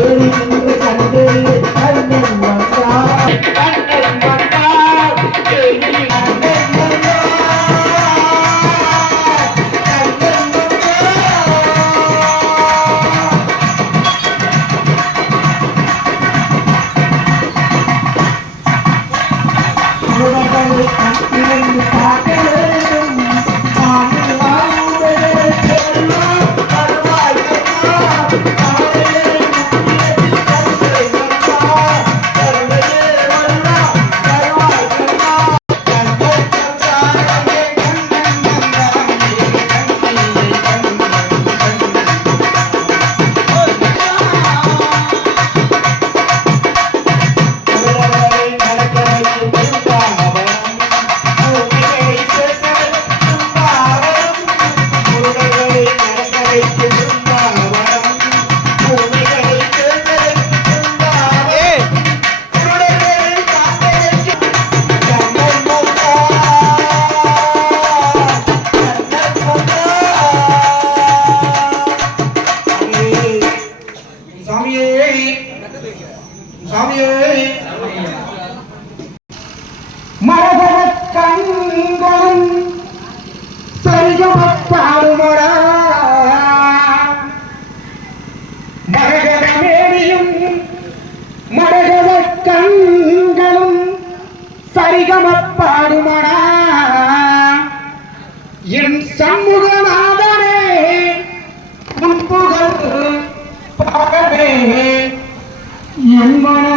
Đưa đi, đưa! சாமியே மரபரத் கண்களும் சரிகமப்பாடுமடா மரகர மேடியும் சரிகமப்பாடுமா? அன்பான